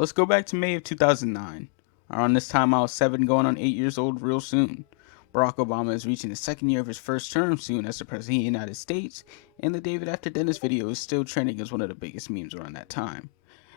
Let's go back to May of 2009. Around this time, I was 7 going on 8 years old real soon. Barack Obama is reaching the second year of his first term soon as the President of the United States, and the David After Dennis video is still trending as one of the biggest memes around that time.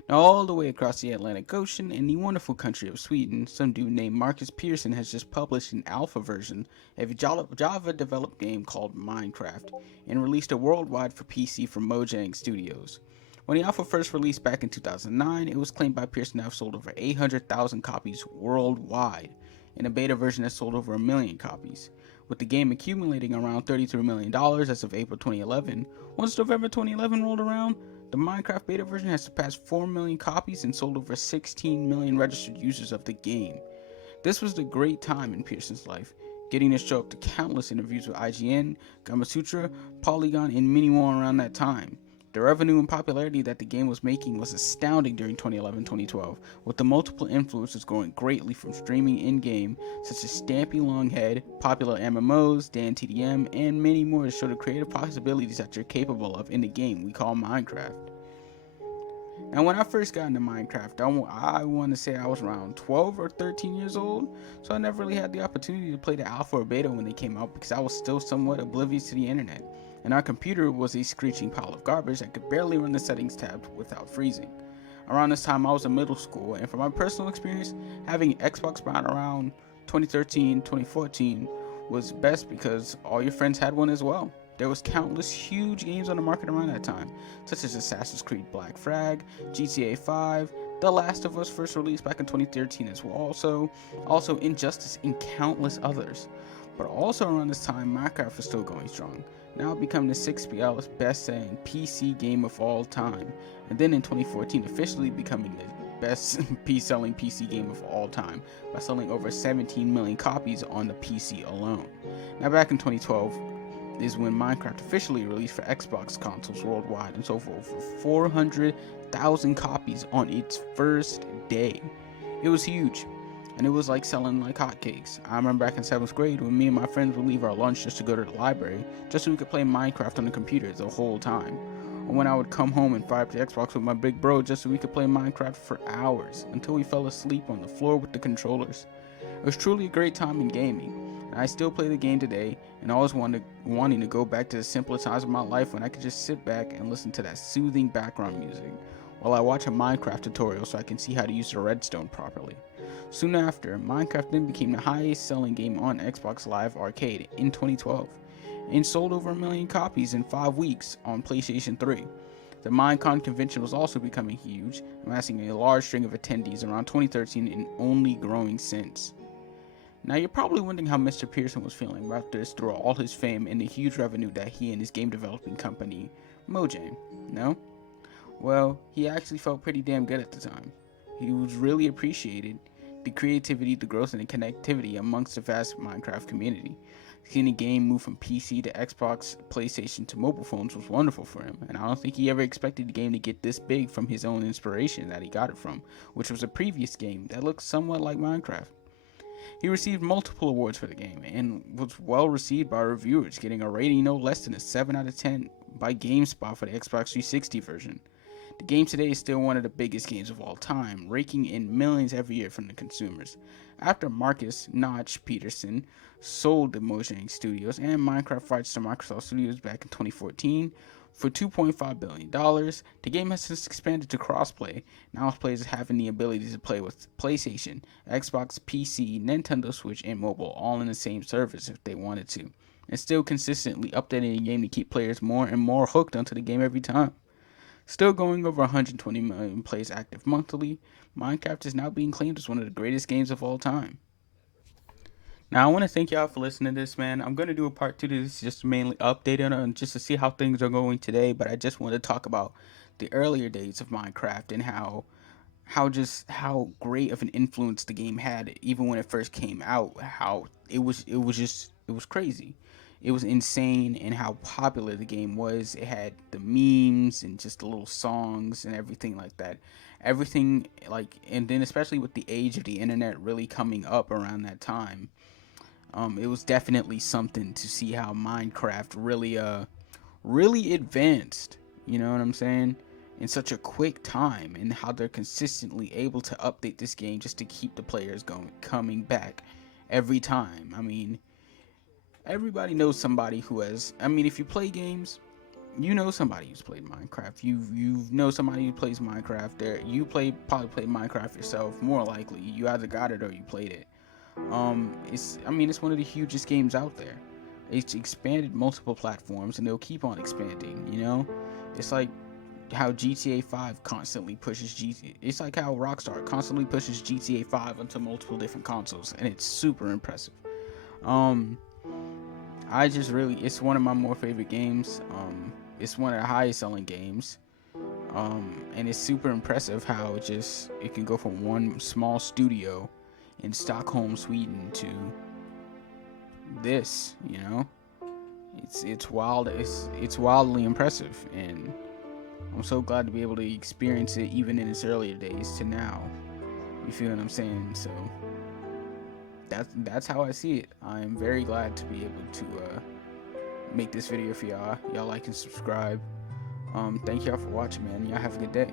Now, all the way across the Atlantic Ocean in the wonderful country of Sweden, some dude named Marcus Pearson has just published an alpha version of a Java developed game called Minecraft and released it worldwide for PC from Mojang Studios. When the alpha first released back in 2009, it was claimed by Pearson to have sold over 800,000 copies worldwide, and a beta version has sold over a million copies, with the game accumulating around $33 million as of April 2011. Once November 2011 rolled around, the Minecraft beta version has surpassed 4 million copies and sold over 16 million registered users of the game. This was the great time in Pearson's life, getting to show up to countless interviews with IGN, Gamasutra, Polygon, and many more around that time. The revenue and popularity that the game was making was astounding during 2011-2012, with the multiple influencers growing greatly from streaming in-game, such as Stampy Longhead, popular MMOs, DanTDM, and many more to show the creative possibilities that you're capable of in the game we call Minecraft. Now, when I first got into Minecraft, I want to say I was around 12 or 13 years old, so I never really had the opportunity to play the alpha or beta when they came out because I was still somewhat oblivious to the internet, and our computer was a screeching pile of garbage that could barely run the settings tab without freezing. Around this time, I was in middle school, and from my personal experience, having Xbox around 2013, 2014 was best because all your friends had one as well. There was countless huge games on the market around that time, such as Assassin's Creed Black Flag, GTA 5, The Last of Us first released back in 2013 as well, also Injustice and countless others. But also around this time, Minecraft was still going strong, now becoming the 6th best-selling PC game of all time, and then in 2014 officially becoming the best selling PC game of all time by selling over 17 million copies on the PC alone. Now back in 2012, is when Minecraft officially released for Xbox consoles worldwide and sold for over 400,000 copies on its first day. It was huge, and it was like selling like hotcakes. I remember back in 7th grade when me and my friends would leave our lunch just to go to the library, just so we could play Minecraft on the computer the whole time. Or when I would come home and fire up the Xbox with my big bro just so we could play Minecraft for hours, until we fell asleep on the floor with the controllers. It was truly a great time in gaming, and I still play the game today, and always wanting to go back to the simpler times of my life when I could just sit back and listen to that soothing background music while I watch a Minecraft tutorial so I can see how to use the redstone properly. Soon after, Minecraft then became the highest selling game on Xbox Live Arcade in 2012, and sold over a million copies in 5 weeks on PlayStation 3. The Minecon convention was also becoming huge, amassing a large string of attendees around 2013 and only growing since. Now, you're probably wondering how Mr. Pearson was feeling about this through all his fame and the huge revenue that he and his game developing company, Mojang. No? Well, he actually felt pretty damn good at the time. He was really appreciated the creativity, the growth, and the connectivity amongst the vast Minecraft community. Seeing the game move from PC to Xbox, PlayStation to mobile phones was wonderful for him, and I don't think he ever expected the game to get this big from his own inspiration that he got it from, which was a previous game that looked somewhat like Minecraft. He received multiple awards for the game and was well received by reviewers, getting a rating no less than a 7 out of 10 by GameSpot for the Xbox 360 version. The game today is still one of the biggest games of all time, raking in millions every year from the consumers. After Marcus Notch Peterson sold the Mojang Studios and Minecraft rights to Microsoft Studios back in 2014 for $2.5 billion, the game has since expanded to crossplay. Now players having the ability to play with PlayStation, Xbox, PC, Nintendo Switch, and mobile all in the same service if they wanted to, and still consistently updating the game to keep players more and more hooked onto the game every time. Still going over 120 million plays active monthly, Minecraft is now being claimed as one of the greatest games of all time. Now, I want to thank y'all for listening to this, man. I'm going to do a part two to this, just mainly update on just to see how things are going today, but I just want to talk about the earlier days of Minecraft and how great of an influence the game had even when it first came out. How it was crazy. It was insane and how popular the game was. It had the memes and just the little songs and everything like that. Everything like, and then especially with the age of the internet really coming up around that time, it was definitely something to see how Minecraft really advanced. You know what I'm saying? in such a quick time, and how they're consistently able to update this game just to keep the players coming back every time. I mean, everybody knows somebody who has. I mean, if you play games, you know somebody who's played Minecraft. You know somebody who plays Minecraft. Probably played Minecraft yourself. More likely, you either got it or you played it. It's one of the hugest games out there. It's expanded multiple platforms, and they'll keep on expanding. You know, it's like how GTA 5 constantly pushes GTA. It's like how Rockstar constantly pushes GTA 5 onto multiple different consoles, and it's super impressive. Um, it's one of my more favorite games. It's one of the highest selling games. And it's super impressive how it can go from one small studio in Stockholm, Sweden to this, you know. It's wild. It's wildly impressive, and I'm so glad to be able to experience it even in its earlier days to now. You feel what I'm saying? So that's how I see it. I'm very glad to be able to make this video for y'all. Y'all like and subscribe. Thank y'all for watching, man. Y'all have a good day.